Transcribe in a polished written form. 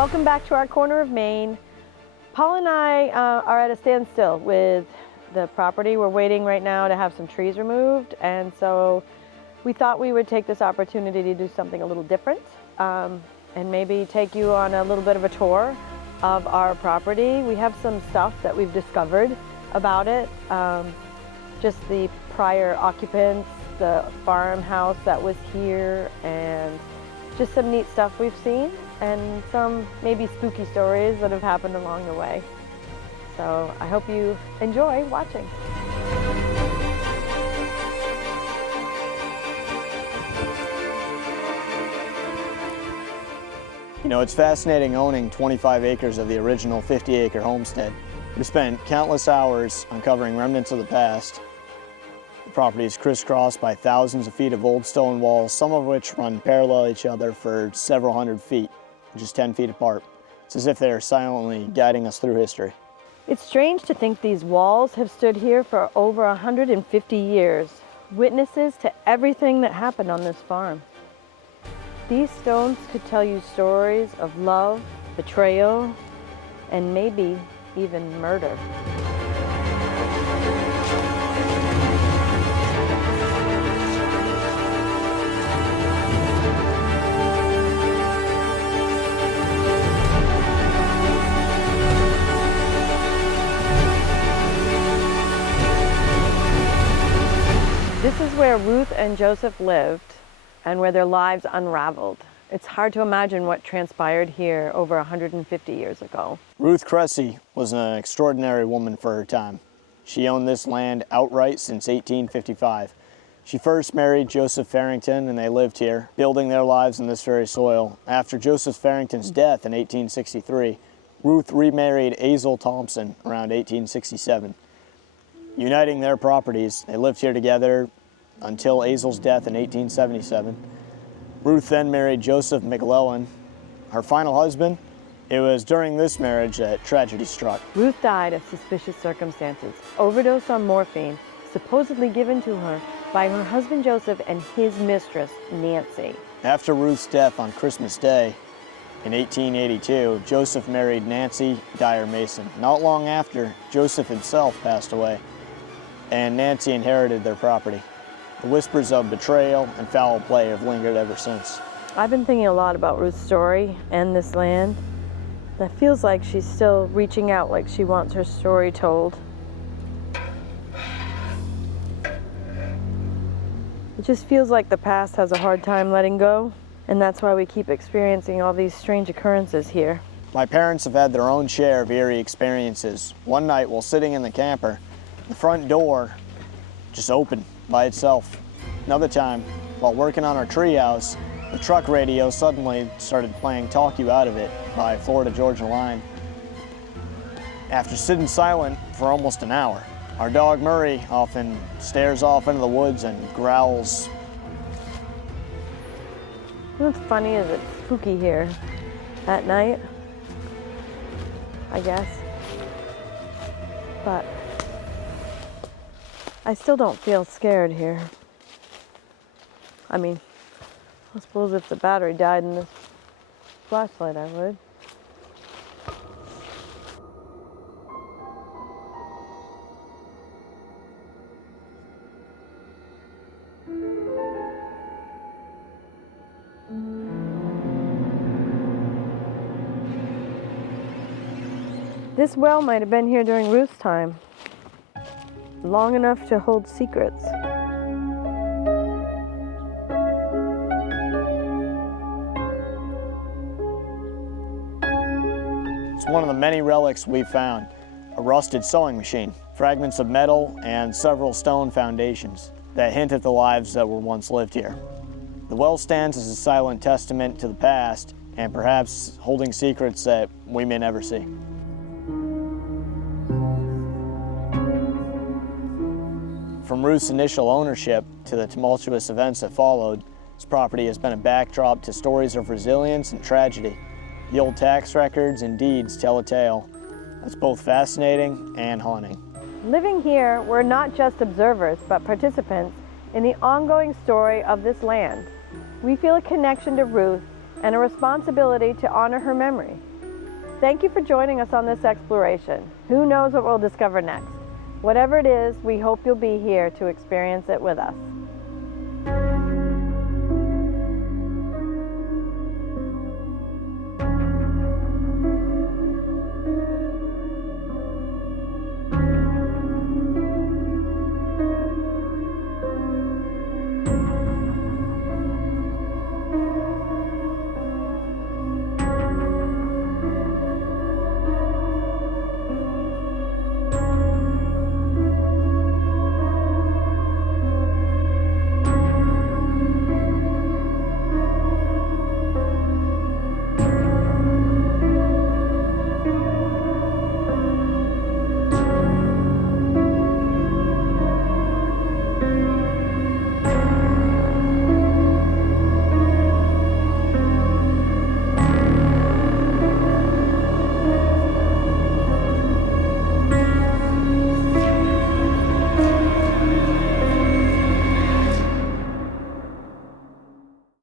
Welcome back to our corner of Maine. Paul and I are at a standstill with the property. We're waiting right now to have some trees removed, and so we thought we would take this opportunity to do something a little different and maybe take you on a little bit of a tour of our property. We have some stuff that we've discovered about it, just the prior occupants, the farmhouse that was here, and just some neat stuff we've seen, and some maybe spooky stories that have happened along the way. So I hope you enjoy watching. You know, it's fascinating owning 25 acres of the original 50-acre homestead. We spent countless hours uncovering remnants of the past. The property is crisscrossed by thousands of feet of old stone walls, some of which run parallel each other for several hundred feet, just 10 feet apart. It's as if they are silently guiding us through history. It's strange to think these walls have stood here for over 150 years, witnesses to everything that happened on this farm. These stones could tell you stories of love, betrayal, and maybe even murder. This is where Ruth and Joseph lived and where their lives unraveled. It's hard to imagine what transpired here over 150 years ago. Ruth Cressy was an extraordinary woman for her time. She owned this land outright since 1855. She first married Joseph Farrington, and they lived here, building their lives in this very soil. After Joseph Farrington's death in 1863, Ruth remarried Azel Thompson around 1867. Uniting their properties, they lived here together until Azel's death in 1877. Ruth then married Joseph McLellan. Her final husband, it was during this marriage that tragedy struck. Ruth died of suspicious circumstances, overdose on morphine, supposedly given to her by her husband Joseph and his mistress, Nancy. After Ruth's death on Christmas Day in 1882, Joseph married Nancy Dyer Mason. Not long after, Joseph himself passed away, and Nancy inherited their property. The whispers of betrayal and foul play have lingered ever since. I've been thinking a lot about Ruth's story and this land. That feels like she's still reaching out, like she wants her story told. It just feels like the past has a hard time letting go, and that's why we keep experiencing all these strange occurrences here. My parents have had their own share of eerie experiences. One night while sitting in the camper, the front door just opened by itself. Another time, while working on our treehouse, the truck radio suddenly started playing Talk You Out of It by Florida Georgia Line. After sitting silent for almost an hour, our dog Murray often stares off into the woods and growls. What's funny is it's spooky here at night, I guess. But I still don't feel scared here. I mean, I suppose if the battery died in this flashlight, I would. This well might have been here during Ruth's time, long enough to hold secrets. It's one of the many relics we've found. A rusted sewing machine, fragments of metal, and several stone foundations that hint at the lives that were once lived here. The well stands as a silent testament to the past, and perhaps holding secrets that we may never see. From Ruth's initial ownership to the tumultuous events that followed, this property has been a backdrop to stories of resilience and tragedy. The old tax records and deeds tell a tale that's both fascinating and haunting. Living here, we're not just observers, but participants in the ongoing story of this land. We feel a connection to Ruth and a responsibility to honor her memory. Thank you for joining us on this exploration. Who knows what we'll discover next? Whatever it is, we hope you'll be here to experience it with us.